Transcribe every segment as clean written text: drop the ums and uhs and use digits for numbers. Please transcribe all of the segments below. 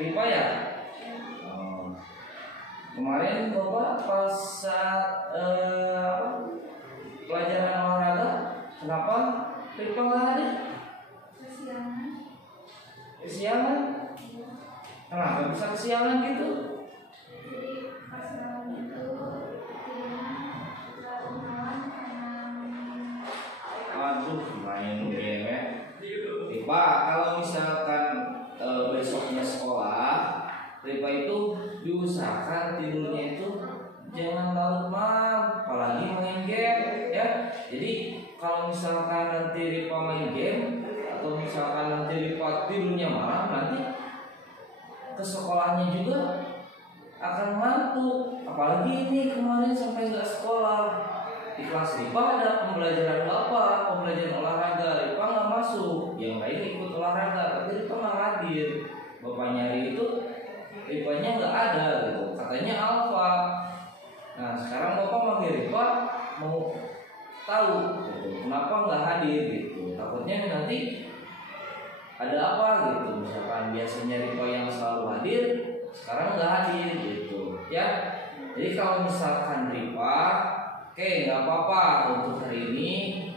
Ripa ya? Oh. Kemarin Bapak pas saat pelajaran olahraga, kenapa Ripa nggak hadir? Kesiangan? Kenapa bisa kesiangan gitu? Aduh, main game ya. Ripa, kalau misalkan besoknya sekolah, Ripa itu diusahakan tidurnya itu jangan larut malam, apalagi main game ya. Jadi kalau misalkan nanti Ripa main game atau misalkan nanti Ripa tidurnya malam, nanti ke sekolahnya juga akan ngantuk. Apalagi ini kemarin sampai nggak sekolah. Di kelas Ripa ada pembelajaran Bapak, pembelajaran olahraga. Ripa nggak masuk, yang lain ikut olahraga, tapi Ripa nggak hadir. Bapak nyari itu, Ripanya nggak ada gitu. Katanya Alfa. Nah sekarang Bapak manggil Ripa mau tahu gitu, kenapa nggak hadir gitu. Takutnya nanti ada apa gitu. Misalkan biasanya Ripa yang selalu hadir, sekarang nggak hadir gitu ya. Jadi kalau misalkan Ripa, oke, nggak apa-apa untuk hari ini,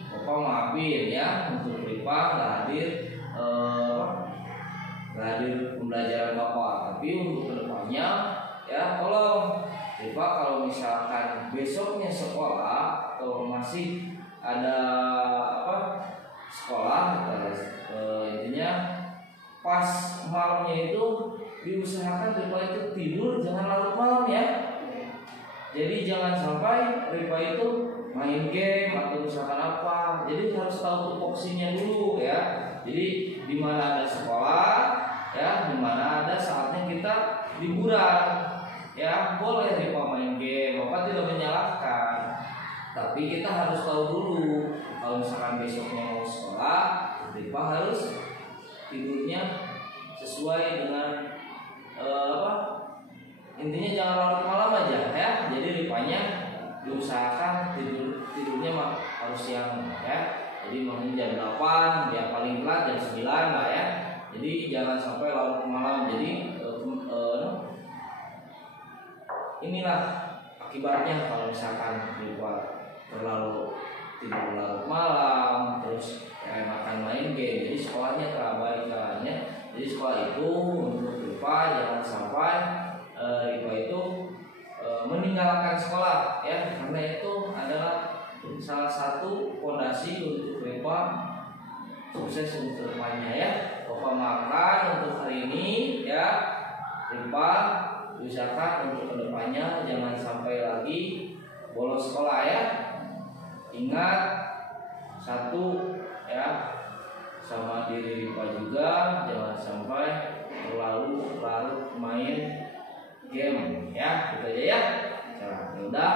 Bapak maafin ya untuk Ripa nggak hadir pembelajaran Bapak. Tapi untuk kedepannya ya tolong Ripa kalau misalkan besoknya sekolah atau masih ada sekolah, intinya pas malamnya itu diusahakan Ripa itu tidur jangan larut malam ya. Jadi jangan sampai Ripa itu main game atau misalkan apa. Jadi harus tahu tupoksinya dulu ya. Jadi di mana ada sekolah ya, di mana ada saatnya kita liburan ya. Boleh Ripa main game, Bapak tidak menyalahkan. Tapi kita harus tahu dulu kalau misalkan besoknya mau sekolah, Ripa harus tidurnya sesuai dengan intinya jangan larut malam aja ya. Jadi Ripanya diusahakan tidurnya harus siang ya. Jadi mungkin jam 8 ya, paling telat jam 9 lah ya. Jadi jangan sampai larut malam. Jadi inilah akibatnya kalau misalkan Ripa terlalu tidur larut malam, terus makan main game. Jadi sekolahnya terabaikannya. Jadi sekolah itu untuk Ripa jangan sampai Ripa itu meninggalkan sekolah ya, karena itu adalah salah satu fondasi untuk Ripa sukses untuk depannya ya. Bapak maafkan untuk hari ini ya. Ripa usahakan untuk kedepannya jangan sampai lagi bolos sekolah ya. Ingat satu ya, sama diri Ripa juga jangan sampai terlalu larut main game ya, gitu aja ya. Nah, udah,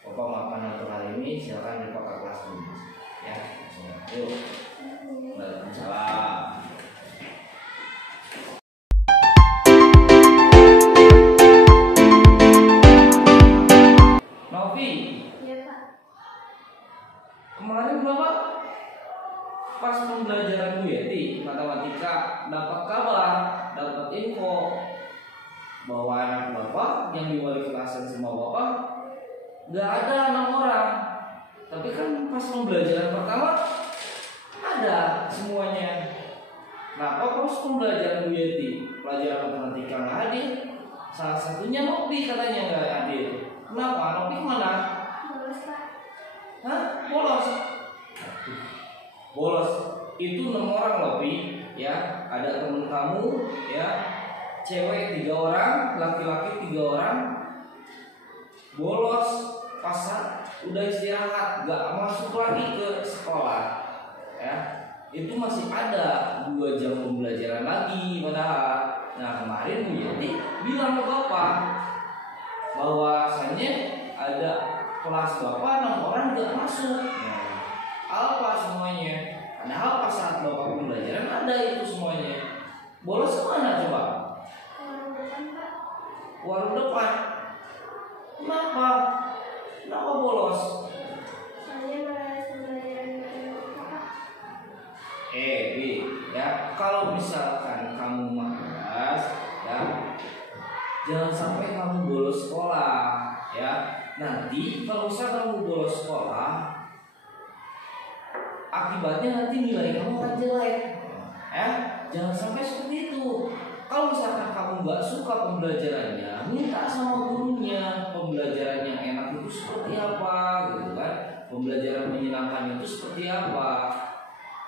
Bapak maafkan untuk hari ini. Silakan Ripa ke kelas dulu ya. Yuk. Waalaikumsalam. Novi. Iya Pak. Kemarin Bapak pas pembelajaran Bu Yeti matematika dapat kabar, dapat info bahwa anak Bapak yang diwali kelasan sama Bapak nggak ada 6 orang. Tapi kan pas pembelajaran pertama ada semuanya. Nah, pas pembelajaran Bu Yeti pelajaran matematika nggak hadir. Salah satunya Novi katanya nggak hadir. Kenapa? Novi kemana? Bolos Pak. Hah? Bolos? Bolos itu 6 orang Novi ya. Ada temen kamu ya, cewek 3 orang, laki-laki 3 orang. Bolos pasar udah istirahat, gak masuk lagi ke sekolah ya. Itu masih ada 2 jam pembelajaran lagi padahal. Nah kemarin Bu Yeti bilang ke Bapak bahwasanya ada kelas Bapak 6 orang gak masuk. Nah, apa semuanya? Padahal pas saat Bapak pembelajaran ada itu semuanya. Bolos kemana coba? Warung depan Pak. Warung depan? Kenapa? Kenapa bolos? Saya malas pembelajaran Bapak. Bi, ya kalau misalkan kamu malas jangan sampai kamu bolos sekolah ya. Nanti kalau misalnya kamu bolos sekolah, akibatnya nanti nilai kamu akan jelek ya. Jangan sampai seperti itu. Kalau misalkan kamu nggak suka pembelajarannya, minta sama gurunya pembelajaran yang enak itu seperti apa gitu kan, pembelajaran menyenangkan itu seperti apa.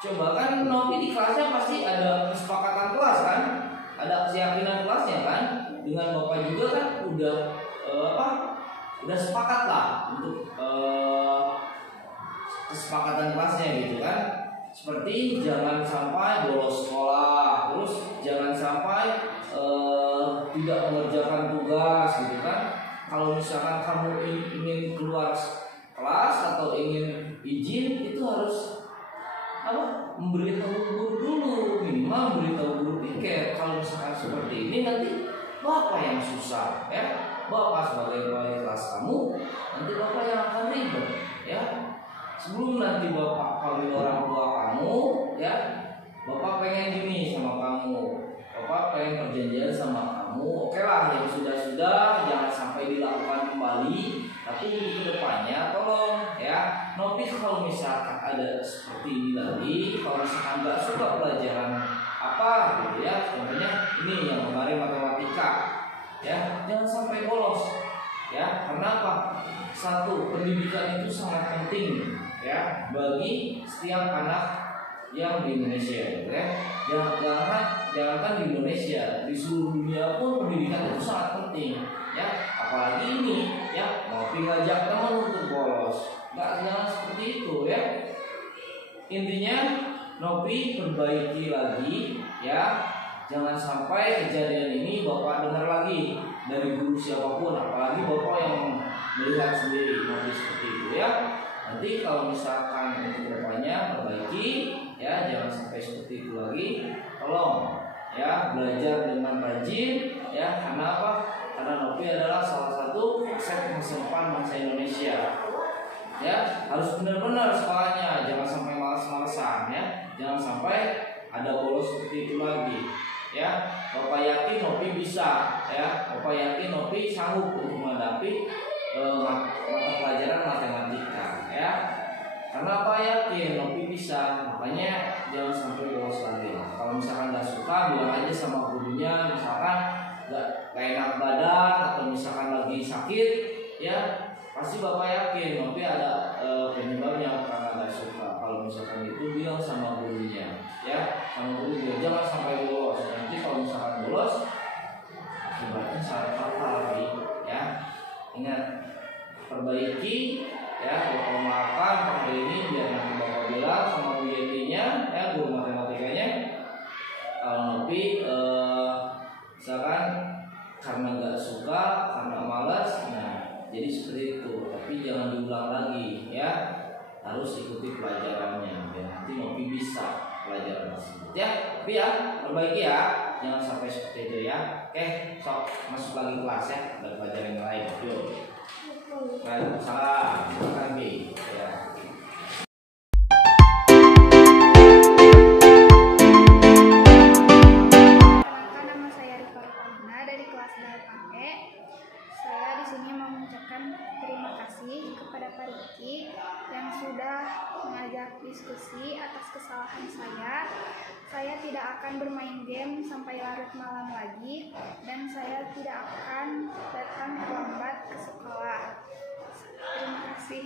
Coba kan Novi di kelasnya pasti ada kesepakatan kelas kan, ada keyakinan kelasnya kan, dengan Bapak juga kan udah sepakat lah untuk kesepakatan kelasnya gitu kan. Seperti jangan sampai bolos sekolah, terus jangan sampai tidak mengerjakan tugas gitu kan. Kalau misalkan kamu ingin keluar kelas atau ingin izin, itu harus memberitahu guru dulu, minimal memberitahu guru piket. Kalau misalkan seperti ini nanti Bapak yang susah ya. Bapak sebagai wali kelas kamu, nanti Bapak yang akan ribet ya. Sebelum nanti Bapak panggil orang tua kamu ya, Bapak pengen gini sama kamu, Bapak pengen perjanjian sama kamu, oke lah, yang sudah-sudah jangan sampai dilakukan kembali. Tapi untuk kedepannya tolong ya, Novi kalau misalkan ada seperti ini lagi, kalau misalkan nggak suka pelajaran apa gitu ya, contohnya ini yang kemarin matematika ya, jangan sampai bolos ya. Karena apa? Satu, pendidikan itu sangat penting ya bagi setiap anak yang di Indonesia ya. Jangankan di Indonesia, di seluruh dunia pun pendidikan itu sangat penting ya. Apalagi ini ya, mau ngajak teman untuk bolos, jangan seperti itu ya. Intinya Novi perbaiki lagi ya, jangan sampai kejadian ini Bapak dengar lagi dari guru siapapun, apalagi Bapak yang melihat sendiri Novi seperti itu ya. Nanti kalau misalkan untuk kedepannya perbaiki ya, jangan sampai seperti itu lagi. Tolong ya, belajar dengan rajin ya. Karena apa? Karena Novi adalah salah satu aset masa depan bangsa Indonesia ya. Harus benar-benar sekolahnya, jangan sampai malas-malasan ya. Jangan sampai ada bolos seperti itu lagi ya. Bapak yakin Novi bisa ya. Bapak yakin Novi sanggup untuk menghadapi mata pelajaran matematika ya. Karena apa, yakin Novi bisa, makanya jangan sampai bolos lagi. Kalau misalkan nggak suka, bilang aja sama gurunya, misalkan nggak enak badan atau misalkan lagi sakit ya, pasti Bapak yakin Novi ada penyebabnya karena nggak suka. Kalau misalkan itu bilang sama gurunya ya, sama gurunya jangan sampai bolos. Nanti kalau misalkan bolos, akibatnya sangat fatal lagi ya. Ingat, perbaiki ya, Bapak maafkan hari ini biar nanti Bapak bilang sama Bu Yetinya ya, guru matematikanya, kalau Novi misalkan karena nggak suka, karena malas, nah jadi seperti itu. Tapi jangan diulang lagi ya, harus ikuti pelajarannya biar nanti Novi bisa pelajaran tersebut ya. Tapi ya perbaiki ya, jangan sampai seperti itu ya. Oke, sok masuk lagi kelas ya, ada pelajaran yang lain. Yuk. Waalaikumsalam. Silakan Bi. Ya. Nama saya Rika Rupalina dari kelas 8E. Saya di sini mau mengucapkan terima kasih kepada Pak Riki yang sudah mengajak diskusi atas kesalahan saya. Saya tidak akan bermain game sampai larut malam lagi, dan saya tidak akan datang terlambat ke sekolah. Terima kasih.